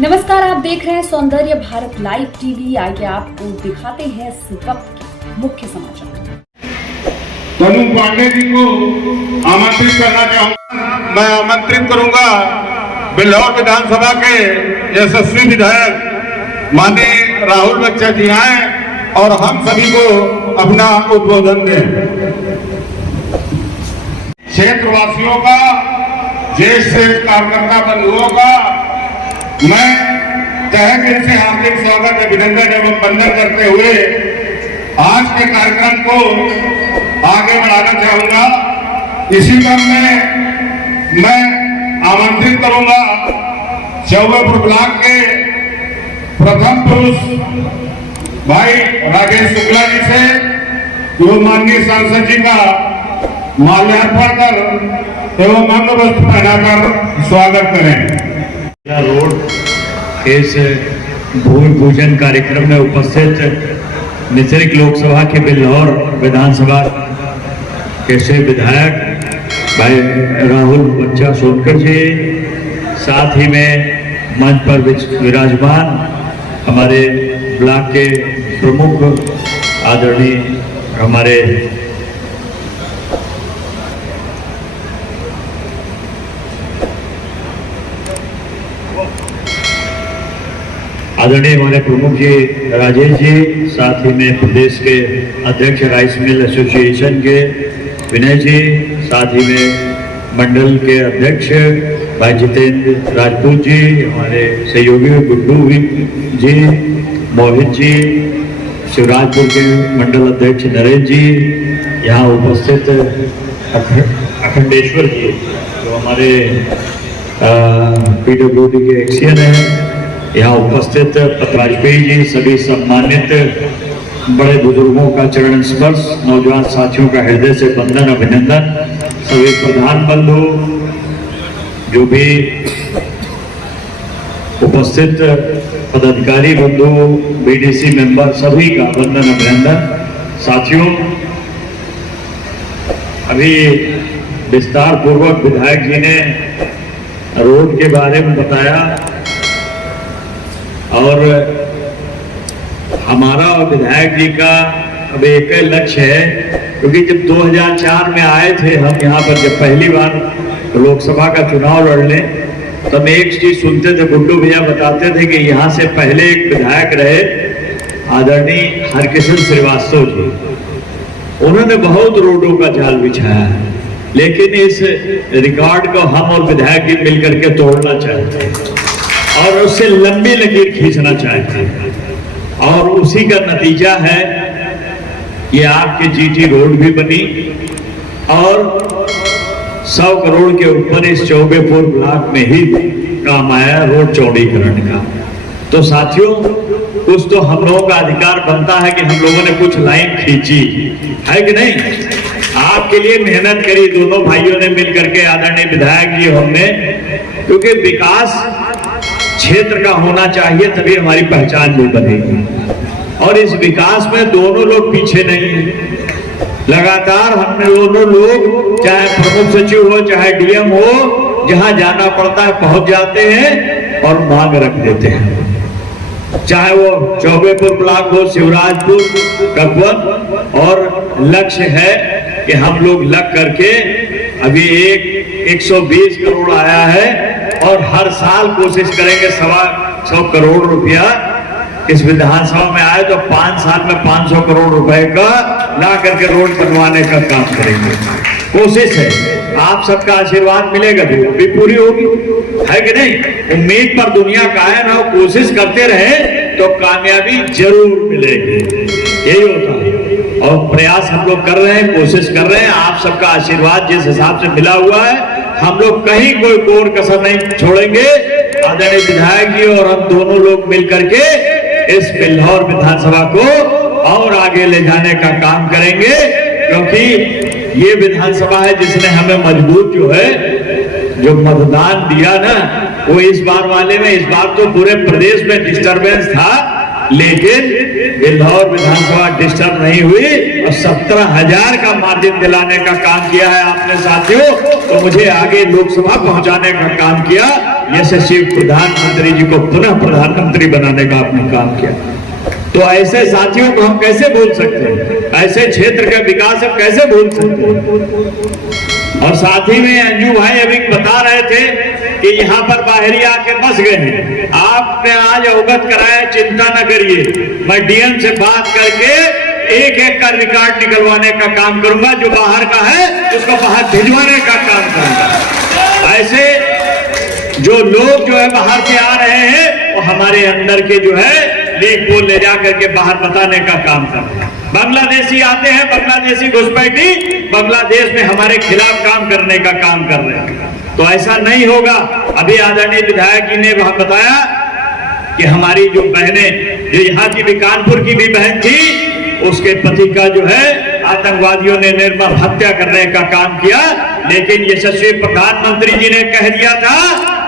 नमस्कार, आप देख रहे हैं सौंदर्य भारत लाइव टीवी। आइए आपको दिखाते हैं इस वक्त के मुख्य समाचार। तनु पांडे जी को आमंत्रित करना चाहूंगा। मैं आमंत्रित करूंगा बिल्हौर विधानसभा के यशस्वी विधायक माननीय राहुल बच्चा जी आए और हम सभी को अपना उद्बोधन दें। क्षेत्रवासियों का, ज्येष्ठ कार्यकर्ता बंधुओं का मैं तहे दिल से हार्दिक स्वागत, अभिनंदन एवं वंदन करते हुए आज के कार्यक्रम को आगे बढ़ाना चाहूंगा। इसी क्रम में मैं आमंत्रित करूंगा चौबेपुर ब्लॉक के प्रथम पुरुष भाई राजेश शुक्ला जी से जो माननीय सांसद जी का माल्यार्पण कर एवं अंग वस्त्र पहनाकर स्वागत करें। रोड के इस भूमि पूजन कार्यक्रम में उपस्थित निचरिक लोकसभा के बिल्हौर विधानसभा के से विधायक भाई राहुल बच्चा सोनकर जी, साथ ही में मंच पर विराजमान हमारे ब्लॉक के प्रमुख आदरणीय हमारे प्रमुख जी राजेश जी, साथ ही में प्रदेश के अध्यक्ष राइस मिल एसोसिएशन के विनय जी, साथ ही में मंडल के अध्यक्ष भाई जितेंद्र राजपूत जी, हमारे सहयोगी गुड्डू जी, मोहित जी, शिवराजपुर के मंडल अध्यक्ष नरेश जी, यहाँ उपस्थित अखंडेश्वर जी जो हमारे PWD के एक्सियन हैं, यहाँ उपस्थित वाजपेयी जी, सभी सम्मानित बड़े बुजुर्गों का चरण स्पर्श, नौजवान साथियों का हृदय से वंदन अभिनंदन, सभी प्रधान बंधु जो भी उपस्थित पदाधिकारी बंधु, BDC मेंबर, सभी का वंदन अभिनंदन। साथियों, अभी विस्तार पूर्वक विधायक जी ने रोड के बारे में बताया और हमारा और विधायक जी का अब एक ही लक्ष्य है, क्योंकि जब 2004 में आए थे हम यहाँ पर, जब पहली बार लोकसभा का चुनाव लड़ने, तब एक चीज सुनते थे, गुड्डू भैया बताते थे कि यहाँ से पहले एक विधायक रहे आदरणीय हरकिशन श्रीवास्तव जी, उन्होंने बहुत रोडों का जाल बिछाया है, लेकिन इस रिकॉर्ड को हम और विधायक जी मिलकर के तोड़ना चाहते हैं और उससे लंबी लकीर खींचना चाहते हैं, और उसी का नतीजा है ये आपके GT रोड भी बनी और 100 करोड़ के ऊपर इस चौबेपुर ब्लॉक में ही काम आया रोड चौड़ीकरण का। तो साथियों, कुछ तो हम लोगों का अधिकार बनता है कि हम लोगों ने कुछ लाइन खींची है कि नहीं। आपके लिए मेहनत करी दोनों भाइयों ने मिलकर के, आदरणीय विधायक जी हमने, क्योंकि विकास क्षेत्र का होना चाहिए, तभी हमारी पहचान भी बनेगी। और इस विकास में दोनों लोग पीछे नहीं हैं, लगातार हमने दोनों लोग, चाहे प्रमुख सचिव हो चाहे DM हो, जहां जाना पड़ता है पहुंच जाते हैं और मांग रख देते हैं, चाहे वो चौबेपुर ब्लॉक हो, शिवराजपुर, ककवन, और लक्ष्य है कि हम लोग लग करके अभी 120 करोड़ आया है और हर साल कोशिश करेंगे 125 करोड़ रुपया इस विधानसभा में आए तो 5 साल में 500 करोड़ रुपए का ला करके रोड बनवाने का काम करेंगे। कोशिश है, आप सबका आशीर्वाद मिलेगा तो भी पूरी होगी, है कि नहीं। उम्मीद पर दुनिया कायम है, कोशिश करते रहे तो कामयाबी जरूर मिलेगी, यही होता है। और प्रयास हम लोग कर रहे हैं, कोशिश कर रहे हैं, आप सबका आशीर्वाद जिस हिसाब से मिला हुआ है, हम लोग कहीं कोई कोर कसर नहीं छोड़ेंगे। आदरणीय विधायक जी और हम दोनों लोग मिलकर के इस बिल्हौर विधानसभा को और आगे ले जाने का काम करेंगे, क्योंकि ये विधानसभा है जिसने हमें मजबूत जो मतदान दिया ना, वो इस बार वाले में, इस बार तो पूरे प्रदेश में डिस्टर्बेंस था, लेकिन बिल्हौर विधानसभा डिस्टर्ब नहीं हुई और 17,000 का मार्जिन दिलाने का काम किया है आपने साथियों। तो मुझे आगे लोकसभा पहुंचाने का काम किया, यशस्वी प्रधानमंत्री जी को पुनः प्रधानमंत्री बनाने का आपने काम किया। तो ऐसे साथियों को हम कैसे भूल सकते हैं? ऐसे क्षेत्र का विकास हम कैसे भूल सकते हैं? और साथ ही में अंजू भाई अभी बता रहे थे कि यहाँ पर बाहरी आके बस गए हैं। आपने आज अवगत कराया, चिंता न करिए, मैं डीएम से बात करके एक एक का रिकॉर्ड निकलवाने का काम करूंगा। जो बाहर का है उसको बाहर भिजवाने का काम करूंगा। ऐसे जो लोग जो है बाहर से आ रहे हैं वो हमारे अंदर के जो है लेख बोल ले जाकर के बाहर बताने का काम करते हैं। बांग्लादेशी आते हैं, बांग्लादेशी घुसपैठी बांग्लादेश में हमारे खिलाफ काम करने का काम कर रहे हैं। तो ऐसा नहीं होगा। अभी आदरणीय विधायक जी ने वहां बताया कि हमारी जो बहनें, जो यहाँ की भी कानपुर की भी बहन थी, उसके पति का जो है आतंकवादियों ने निर्मम हत्या करने का काम किया। लेकिन यशस्वी प्रधानमंत्री जी ने कह दिया था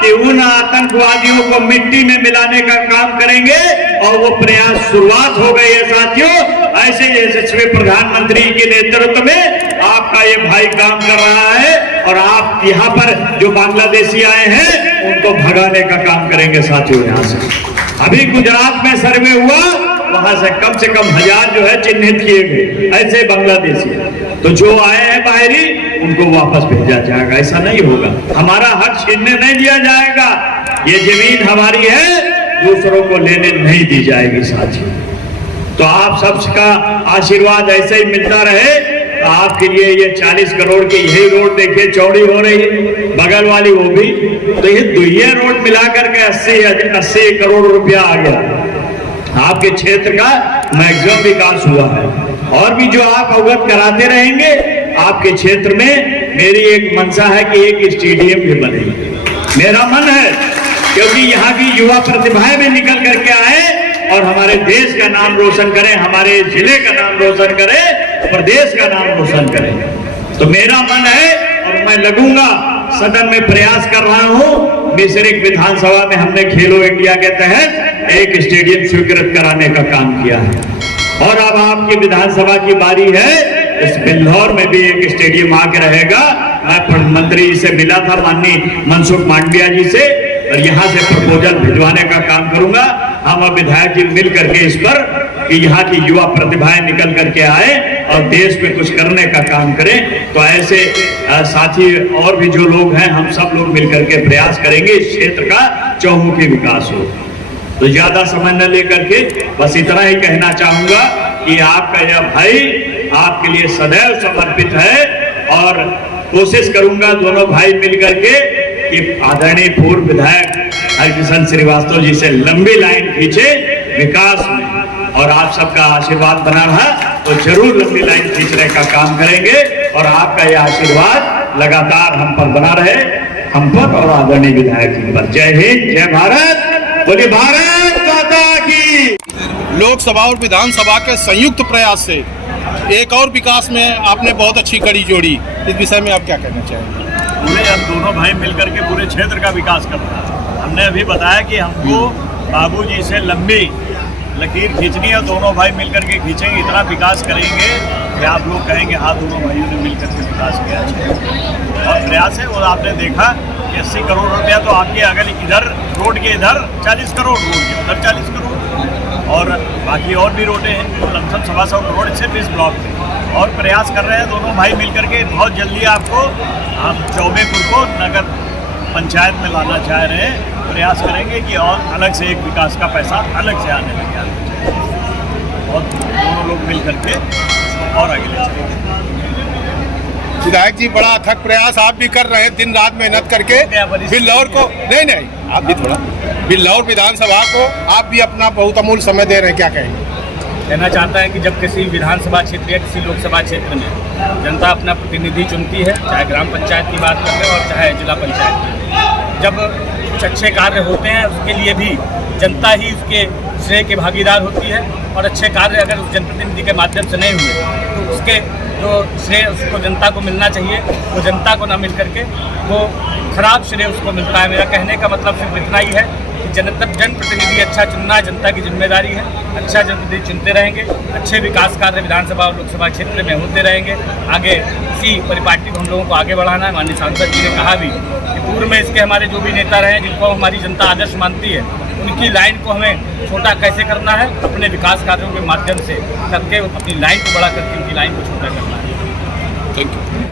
कि उन आतंकवादियों को मिट्टी में मिलाने का काम करेंगे और वो प्रयास शुरुआत हो गई है साथियों। ऐसे यशस्वी प्रधानमंत्री के नेतृत्व में आपका ये भाई काम कर रहा है और आप यहाँ पर जो बांग्लादेशी आए हैं उनको भगाने का काम करेंगे साथियों। यहाँ से अभी गुजरात में सर्वे हुआ, वहां से कम 1000 जो है चिन्हित किए गए ऐसे बांग्लादेशी। तो जो आए हैं बाहरी उनको वापस भेजा जाएगा। ऐसा नहीं होगा, हमारा हक छीनने नहीं दिया जाएगा। ये जमीन हमारी है, दूसरों को लेने नहीं दी जाएगी साथियों। तो आप सबका आशीर्वाद ऐसे ही मिलता रहे। तो आपके लिए ये 40 करोड़ की यही रोड देखिए चौड़ी हो रही है, बगल वाली वो भी। तो ये रोड मिलाकर के 80 करोड़ रुपया आ गया। आपके क्षेत्र का मैक्सिमम विकास हुआ है। और भी जो आप अवगत कराते रहेंगे। आपके क्षेत्र में मेरी एक मंशा है कि एक स्टेडियम भी बने, मेरा मन है, क्योंकि यहाँ की युवा प्रतिभाएं भी निकल करके आए और हमारे देश का नाम रोशन करें, हमारे जिले का नाम रोशन करें, प्रदेश का नाम रोशन करें। तो मेरा मन है और मैं लगूंगा, सदन में प्रयास कर रहा हूं। मिश्रिक विधानसभा में हमने खेलो इंडिया के तहत एक स्टेडियम स्वीकृत कराने का काम किया है और अब आपकी विधानसभा की बारी है। इस बिल्हौर में भी एक स्टेडियम आके रहेगा। मैं प्रधानमंत्री जी से मिला था, माननीय मनसुख मांडविया जी से, और यहाँ से प्रपोजल भिजवाने का काम करूंगा। हम अब विधायक जी मिल करके इस पर कि यहाँ की युवा प्रतिभाएं निकल करके आए और देश में कुछ करने का काम करें। तो ऐसे साथी और भी जो लोग हैं, हम सब लोग मिलकर के प्रयास करेंगे इस क्षेत्र का चौमुखी विकास हो। तो ज्यादा समय न लेकर के बस इतना ही कहना चाहूंगा कि आपका यह भाई आपके लिए सदैव समर्पित है और कोशिश करूंगा दोनों भाई मिलकर के कि आदरणीय पूर्व विधायक हरिकिशन श्रीवास्तव जी से लंबी लाइन खींचे विकास में, और आप सबका आशीर्वाद बना रहा तो जरूर लंबी लाइन खींचने का काम करेंगे। और आपका यह आशीर्वाद लगातार हम पर बना रहे, हम पर और आदरणीय विधायक जी पर। जय हिंद, जय भारत, बोलिए भारत माता की। लोकसभा और विधानसभा के संयुक्त प्रयास से एक और विकास में आपने बहुत अच्छी कड़ी जोड़ी। इस विषय में आप क्या कहना चाहेंगे? पूरे हम दोनों भाई मिलकर के पूरे क्षेत्र का विकास कर रहे हैं। हमने अभी बताया कि हमको बाबूजी से लंबी लकीर खींचनी है, दोनों भाई मिलकर के खींचेंगे, इतना विकास करेंगे कि आप लोग कहेंगे हाँ दोनों भाइयों ने मिलकर के विकास किया है। और प्रयास है, और आपने देखा कि 80 करोड़ रुपया तो आपके अगल इधर रोड के इधर 40 करोड़, रोड के उधर 40 करोड़, और बाकी और भी रोडें हैं तो लमसम 125 करोड़ सिर्फ इस ब्लॉक में। और प्रयास कर रहे हैं दोनों भाई मिलकर के, बहुत जल्दी आपको हम चौबेपुर को नगर पंचायत में लाना चाह रहे हैं। प्रयास करेंगे कि और अलग से एक विकास का पैसा अलग से आने लगे और दोनों लोग मिल करके और आगे ले चलेंगे। विधायक जी बड़ा अथक प्रयास आप भी कर रहे हैं, दिन रात मेहनत करके बिल्हौर को नहीं आप भी थोड़ा बिल्हौर विधानसभा को आप भी अपना बहुत अमूल्य समय दे रहे हैं, क्या कहेंगे? कहना चाहता है कि जब किसी विधानसभा क्षेत्र या किसी लोकसभा क्षेत्र में जनता अपना प्रतिनिधि चुनती है, चाहे ग्राम पंचायत की बात कर ले और चाहे जिला पंचायत की, जब कुछ अच्छे कार्य होते हैं उसके लिए भी जनता ही उसके श्रेय के भागीदार होती है। और अच्छे कार्य अगर उस जनप्रतिनिधि के माध्यम से नहीं हुए तो उसके जो श्रेय उसको जनता को मिलना चाहिए वो जनता को ना मिल करके वो खराब श्रेय उसको मिलता है। मेरा कहने का मतलब सिर्फ इतना ही है कि जनप्रतिनिधि अच्छा चुनना जनता की जिम्मेदारी है। अच्छा जनप्रतिनिधि चुनते रहेंगे, अच्छे विकास कार्य विधानसभा और लोकसभा क्षेत्र में होते रहेंगे। आगे इसी परिपाटी को हम लोगों को आगे बढ़ाना है। माननीय सांसद जी ने कहा भी कि पूर्व में इसके हमारे जो भी नेता रहे जिनको हमारी जनता आदर्श मानती है, उनकी लाइन को हमें छोटा कैसे करना है, अपने विकास कार्यों के माध्यम से करके अपनी लाइन को बड़ा करके उनकी लाइन को छोटा करना है। Thank you.